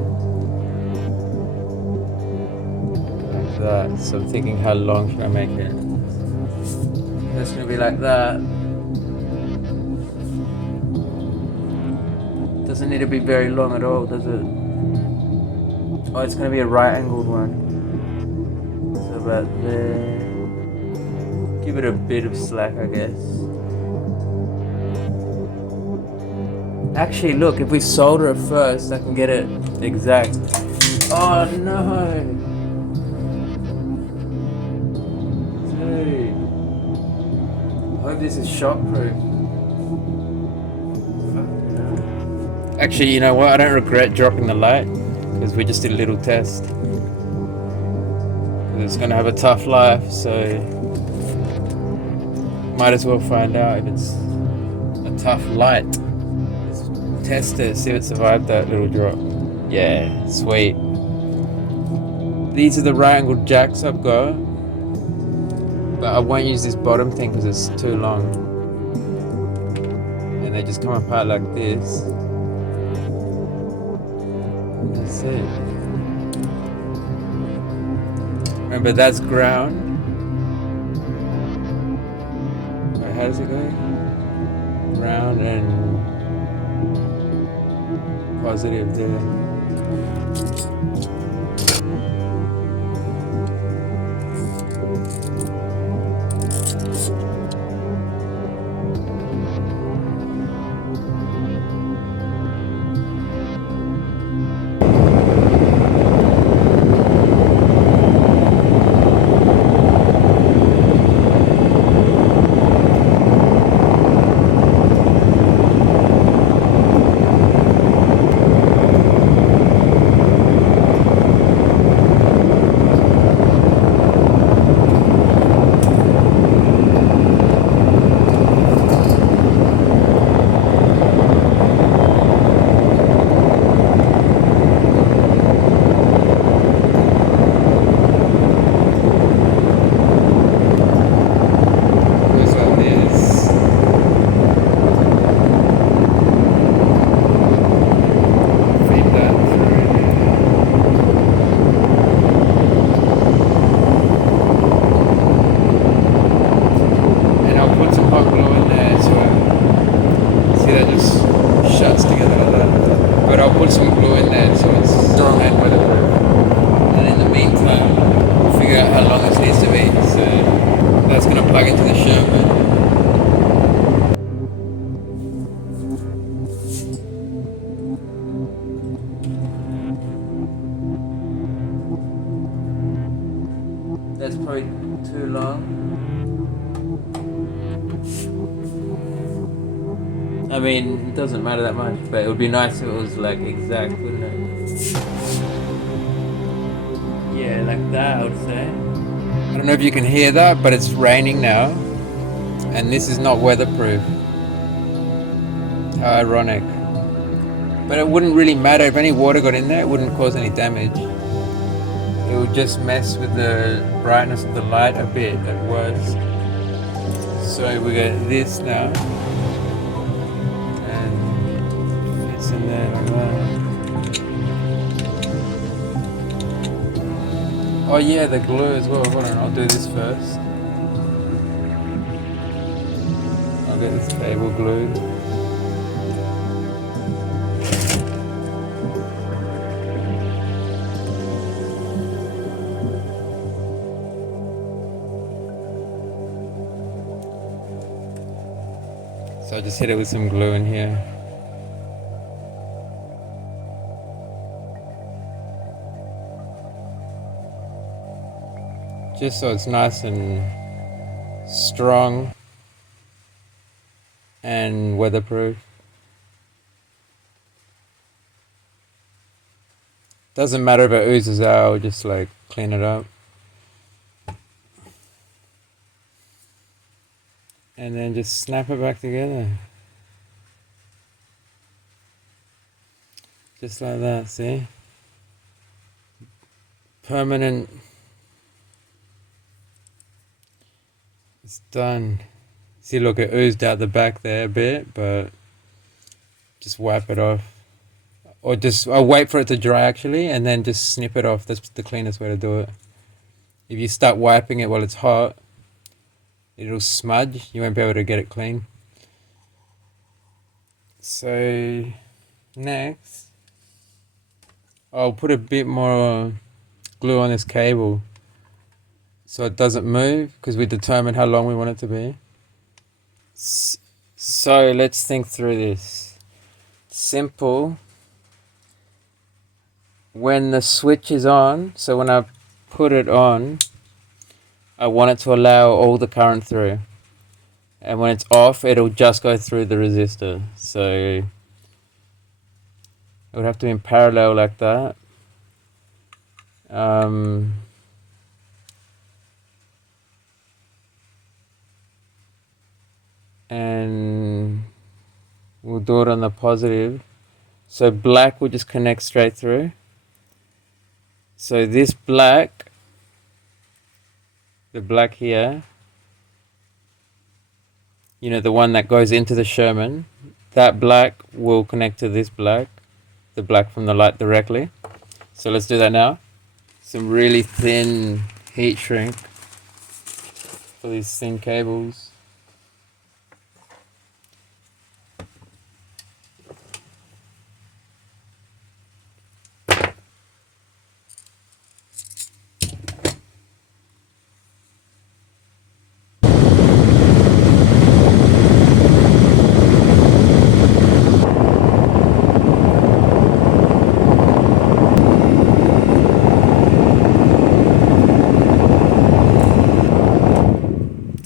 Like that. So I'm thinking, how long should I make it? That's gonna be like that. Doesn't need to be very long at all, does it? Oh, it's gonna be a right angled one. So about there. Give it a bit of slack, I guess. Actually, look, if we solder it first, I can get it exact. Oh no! Dude. I hope this is shockproof. Actually, you know what? I don't regret dropping the light, because we just did a little test. It's gonna have a tough life, so might as well find out if it's a tough light. Let's test it, see if it survived that little drop. Yeah, sweet. These are the right angled jacks I've got, but I won't use this bottom thing because it's too long. And they just come apart like this. That's it. Remember, that's ground. Wait, how does it go? Ground and positive there. That's probably too long. I mean, it doesn't matter that much, but it would be nice if it was like exact, wouldn't it? Yeah, like that, I would say. I don't know if you can hear that, but it's raining now, and this is not weatherproof. How ironic. But it wouldn't really matter if any water got in there, it wouldn't cause any damage. It would just mess with the brightness of the light a bit at worst. So we got this now, and it's in there like that. Oh yeah, the glue as well. Hold on, I'll do this first. I'll get this cable glued. So I just hit it with some glue in here. Just so it's nice and strong and weatherproof. Doesn't matter if it oozes out, I'll just like clean it up. And then just snap it back together. Just like that, see? Permanent. It's done. See, look, it oozed out the back there a bit, but just wipe it off. Or just, I'll wait for it to dry actually, and then just snip it off. That's the cleanest way to do it. If you start wiping it while it's hot, it'll smudge. You won't be able to get it clean. So, next, I'll put a bit more glue on this cable so it doesn't move, because we determined how long we want it to be. So let's think through this. Simple. When the switch is on, so when I put it on, I want it to allow all the current through. And when it's off, it'll just go through the resistor. So it would have to be in parallel like that. And we'll do it on the positive. So black will just connect straight through. So this black, the black here, you know, the one that goes into the Sherman, that black will connect to this black, the black from the light directly. So let's do that now. Some really thin heat shrink for these thin cables.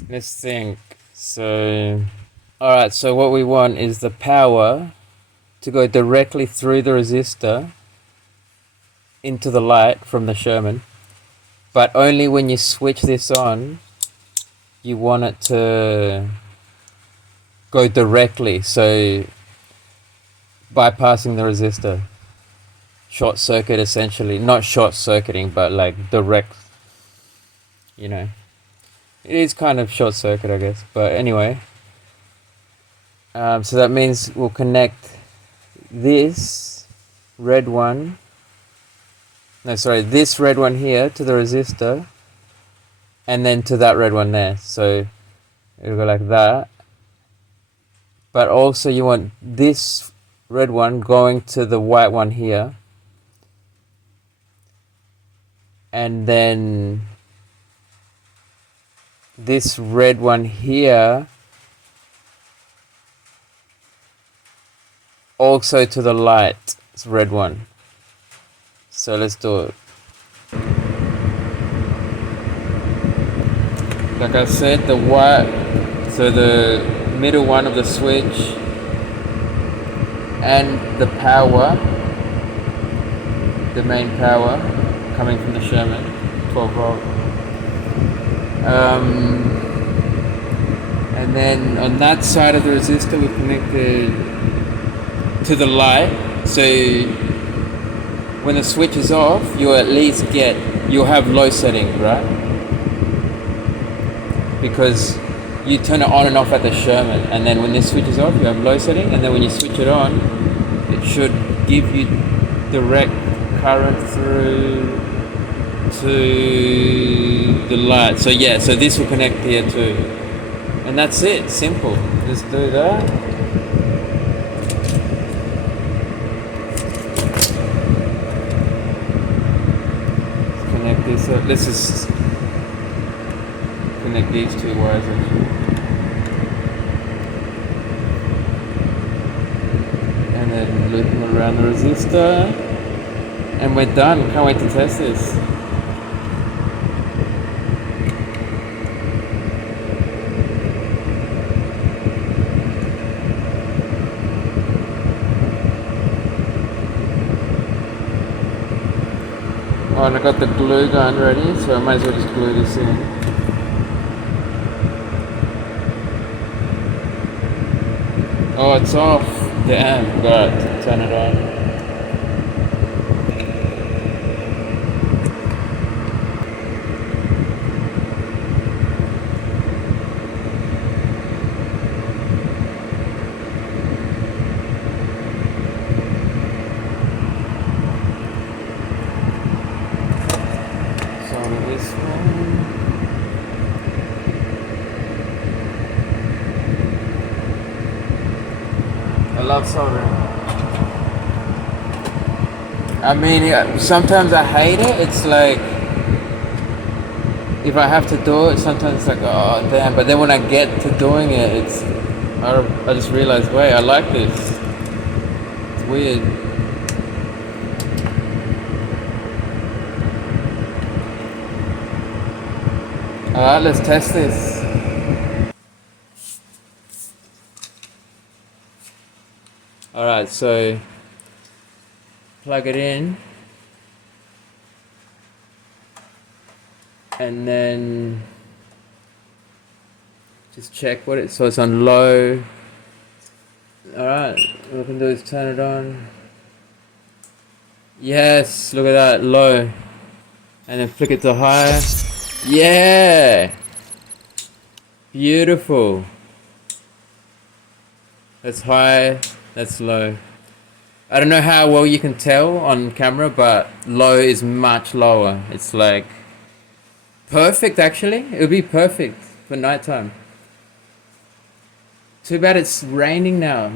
Let's think. So, alright, so what we want is the power to go directly through the resistor into the light from the Sherman. But only when you switch this on, you want it to go directly. So, bypassing the resistor. Short circuit essentially. Not short circuiting, but like direct, you know. It is kind of short circuit, I guess, but anyway. So that means we'll connect this red one, this red one here to the resistor, and then to that red one there. So it'll go like that. But also you want this red one going to the white one here, and then this red one here also to the light. It's red one. So let's do it. Like I said, the white, so the middle one of the switch and the power, the main power coming from the Sherman, 12 volt. And then on that side of the resistor we connected to the light, so when the switch is off you'll at least you'll have low setting, right? Because you turn it on and off at the Sherman, and then when this switch is off you have low setting, and then when you switch it on it should give you direct current through to the light. So yeah, so this will connect here too, and that's it. Simple. Just do that. Let's connect this up. Let's just connect these two wires actually, and then loop them around the resistor, and we're done. Can't wait to test this. Oh, and I got the glue gun ready, so I might as well just glue this in. Oh, it's off. Damn, got turn it on. So this one. I love soldering. I mean, yeah, sometimes I hate it. It's like, if I have to do it, sometimes it's like, oh damn. But then when I get to doing it, I just realize, wait, I like this. It's weird. Alright, let's test this. Alright, so plug it in. And then just check what so it's on low. Alright, what we can do is turn it on. Yes, look at that, low. And then flick it to high. Yeah! Beautiful. That's high, that's low. I don't know how well you can tell on camera, but low is much lower. It's like perfect actually. It would be perfect for nighttime. Too bad it's raining now.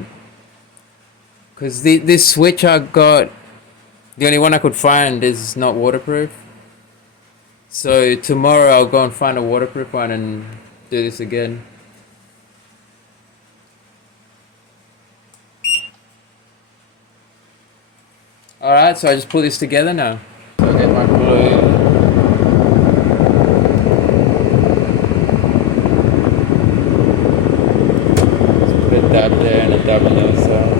Because this switch I got, the only one I could find is not waterproof. So tomorrow I'll go and find a waterproof one and do this again. Alright, so I just put this together now. So I'll get my glue. Just put a dab there and a dab on the other side.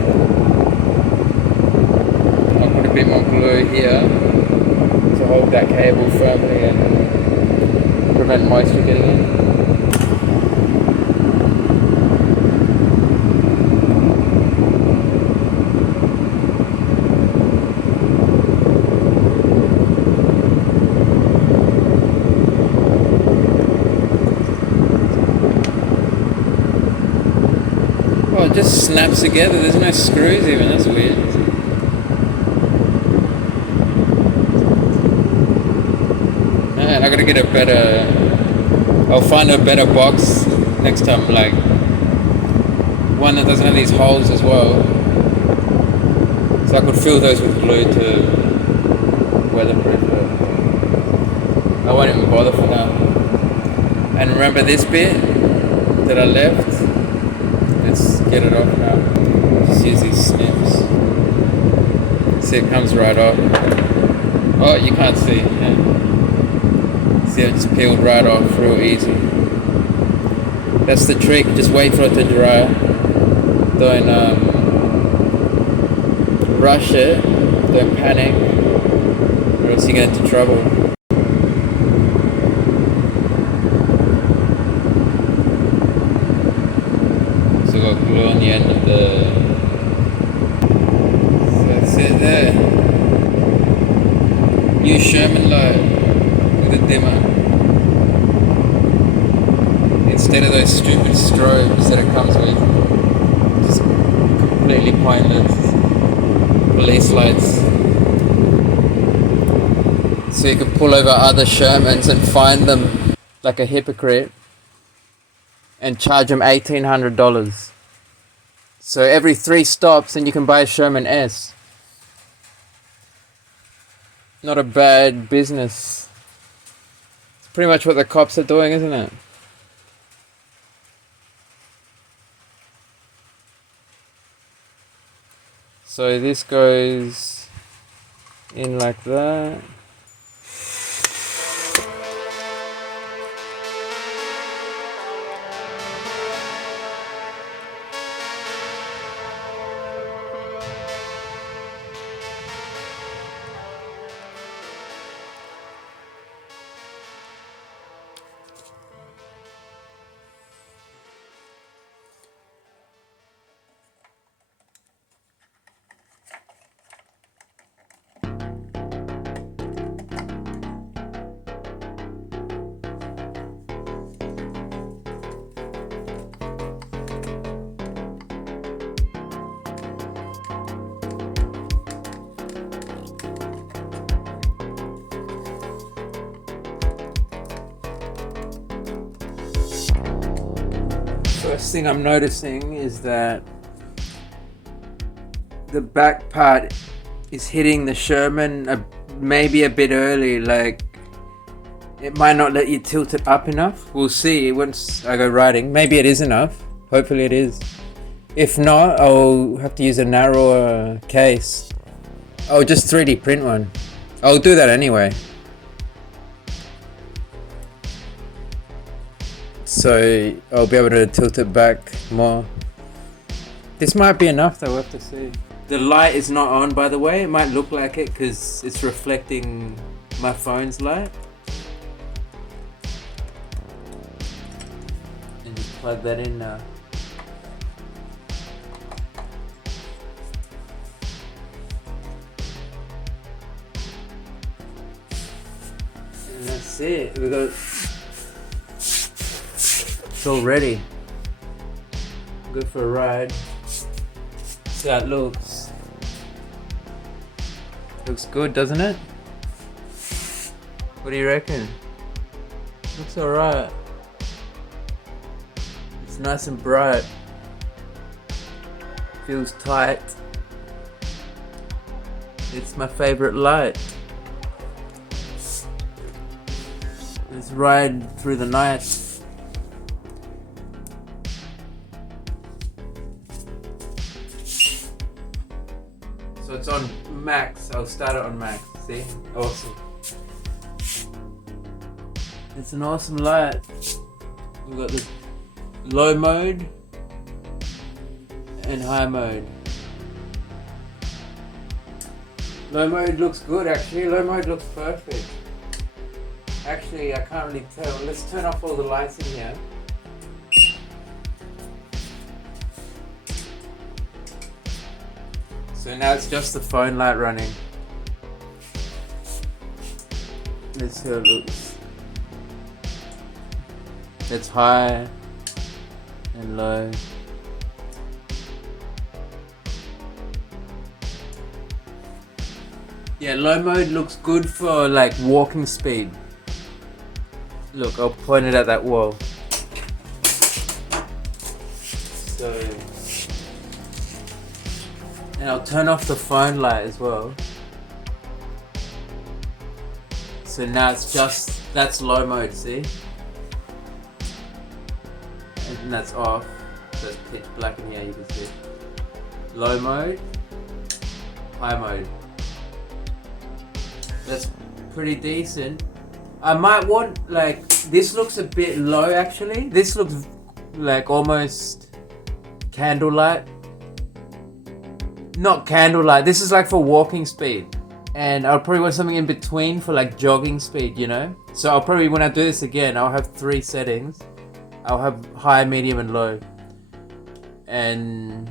I'll put a bit more glue here to hold that cable firmly and prevent moisture getting in. Oh, it just snaps together. There's no screws even. That's weird. Man, I gotta get a better. I'll find a better box next time, like one that doesn't have these holes as well. So I could fill those with glue to weatherproof it. I won't even bother for now. And remember this bit that I left? Let's get it off now. Just use these snips. See, it comes right off. Oh, you can't see. Yeah. See, it just peeled right off real easy. That's the trick. Just wait for it to dry. Don't rush it. Don't panic, or else you get into trouble. So got glue on the end of the. So that's it there. New Sherman Light with a dimmer. Instead of those stupid strobes that it comes with. Just completely pointless. Police lights. So you can pull over other Shermans and fine them like a hypocrite and charge them $1,800. So every 3 stops and you can buy a Sherman S. Not a bad business. It's pretty much what the cops are doing, isn't it? So this goes in like that. First thing I'm noticing is that the back part is hitting the Sherman maybe a bit early. Like, it might not let you tilt it up enough. We'll see once I go riding. Maybe it is enough. Hopefully it is. If not, I'll have to use a narrower case. Oh, just 3D print one. I'll do that anyway. So I'll be able to tilt it back more. This might be enough though, we'll have to see. The light is not on, by the way. It might look like it because it's reflecting my phone's light. And just plug that in now. And that's it. We got. It's all ready. Go for a ride. See how it looks. Looks good, doesn't it? What do you reckon? Looks alright. It's nice and bright. Feels tight. It's my favorite light. Let's ride through the night. So it's on max. I'll start it on max. See? Awesome. It's an awesome light. We've got the low mode and high mode. Low mode looks good actually. Low mode looks perfect. Actually, I can't really tell. Let's turn off all the lights in here. So now it's just the phone light running. Let's see how it looks. It's high and low. Yeah, low mode looks good for like walking speed. Look, I'll point it at that wall. So, and I'll turn off the phone light as well. So now it's just, that's low mode, see? And that's off. So it's pitch black in here, you can see. Low mode, high mode. That's pretty decent. I might want, like, this looks a bit low actually. This looks like almost candlelight. Not candlelight, this is like for walking speed. And I'll probably want something in between for like jogging speed, you know? So I'll probably, when I do this again, I'll have 3 settings. I'll have high, medium and low. And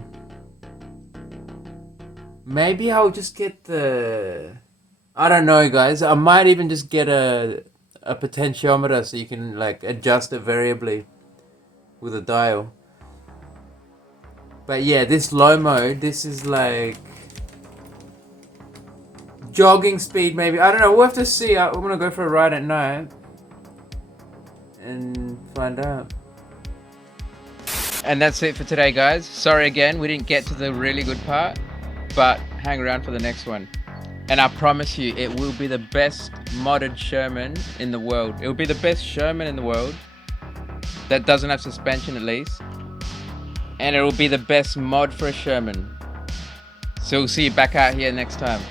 maybe I'll just get the, I don't know guys, I might even just get a potentiometer so you can like adjust it variably with a dial. But yeah, this low mode, this is like jogging speed maybe. I don't know, we'll have to see. I'm gonna go for a ride at night and find out. And that's it for today guys. Sorry again, we didn't get to the really good part, but hang around for the next one. And I promise you, it will be the best modded Sherman in the world. It will be the best Sherman in the world that doesn't have suspension at least. And it will be the best mod for a Sherman. So we'll see you back out here next time.